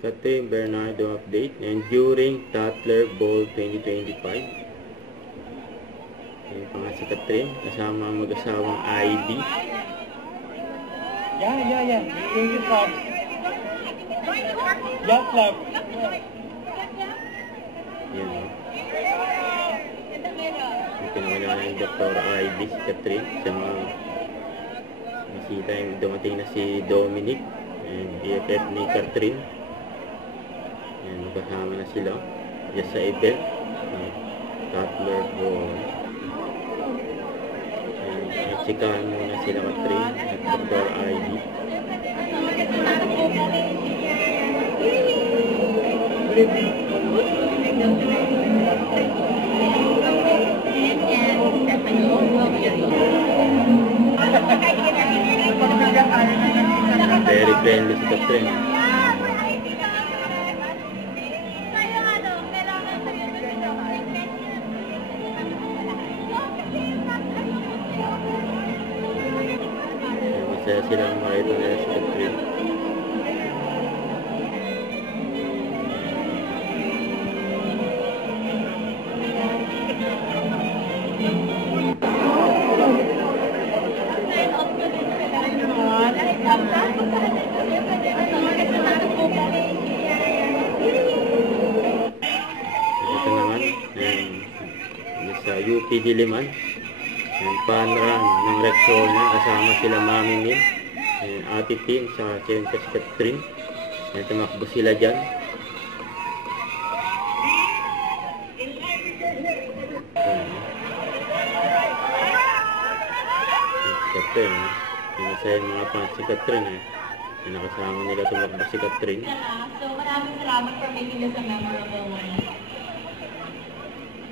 Catherine Bernardo update and during Tatler Bowl 2025. Yung pangat si Catherine kasama ang mag-asawang ID. Yeah. Thank you, Fab. Yeah, Fab. Yan o. Yung pinakilala ng Dr. ID si Catherine sa mga bisita yung dumating na si Dominic and BFF ni Catherine. Yan, magkasama na sila just sa event ng Tatler Bowl. Chikahan muna sila Catherine at Dr. ID. Very friendly si Catherine. Masaya silang makita nila si Catherine. Ito naman sa UP Diliman. Yung pan-run ng Rexona kasama sila Mami Min, Ate Tin, sa Sentes Catherine. Yan, tumakbo sila dyan. Catherine, pinasaya yung mga fans si Catherine. Yung nakasama nila tumakbo si Catherine. So maraming salamat for making this a memorable one.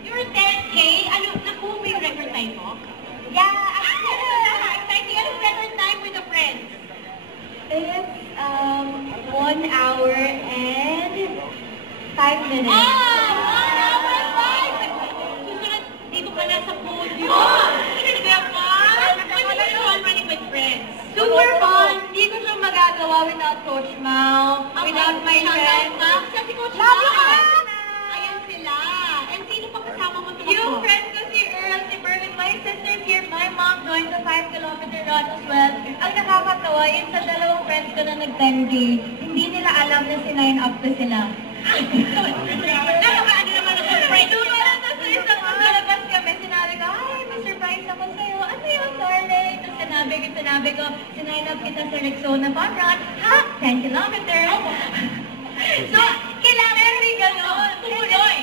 Your 10K, nakuha mo yung record time mo? Yeah, exciting. Anong record time with the friends? It's 1 hour and 5 minutes. 1 hour and 5! Susunod, dito ka na sa podium. Kaya fun! Ano yung fun running with friends? Super fun! Hindi ko siya magagawa without Coach Mau, without my friends. Kasi Coach Mau, ayan sila. And sino pa kasama mo tumakbo? Yung friends ko si Earl, si Berwin, my sisters here, my mom joined the 5-kilometer run as well. Ang nakakatawa, yung sa dalawang friends ko na nag-10K, hindi nila alam na sinign up ko sila. Nakakaano naman ako friends. Dumalang na sa isang magalabas kami, sinabi ko, hi, may surprise ako sa'yo. Ano yun, darling? Tapos sinabi ko, sinign up kita sa Rexona Fun Run. Ha? 10 kilometers. So, kailangan rin gano'n. Tumuloy.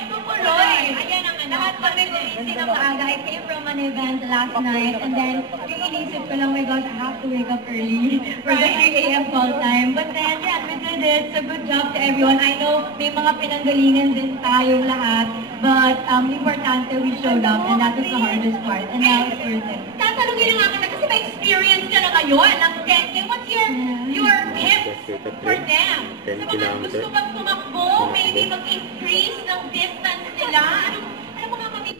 Ayan ang lahat kami gumising na maaga. I came from an event last night and then yung inisip ko lang, my gosh, I have to wake up early for the 3 a.m. call time. But then, yeah, we did it. So, good job to everyone. I know may mga pinanggalingan din tayong lahat. But, importante, we showed up and that is the hardest part. And now it's worth it. Tatanungin lang ako na kasi may experience ka na ngayon ng 10K. What's your tips for them? Sa mga gusto pag tumakbo, maybe mag-increase ng distance nila. Ano mga kami?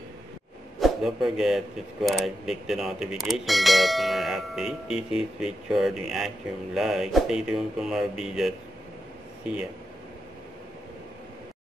Don't forget to subscribe, click the notification bell for more updates. This is Richard, yung Action Like. Stay tuned for more videos. See ya.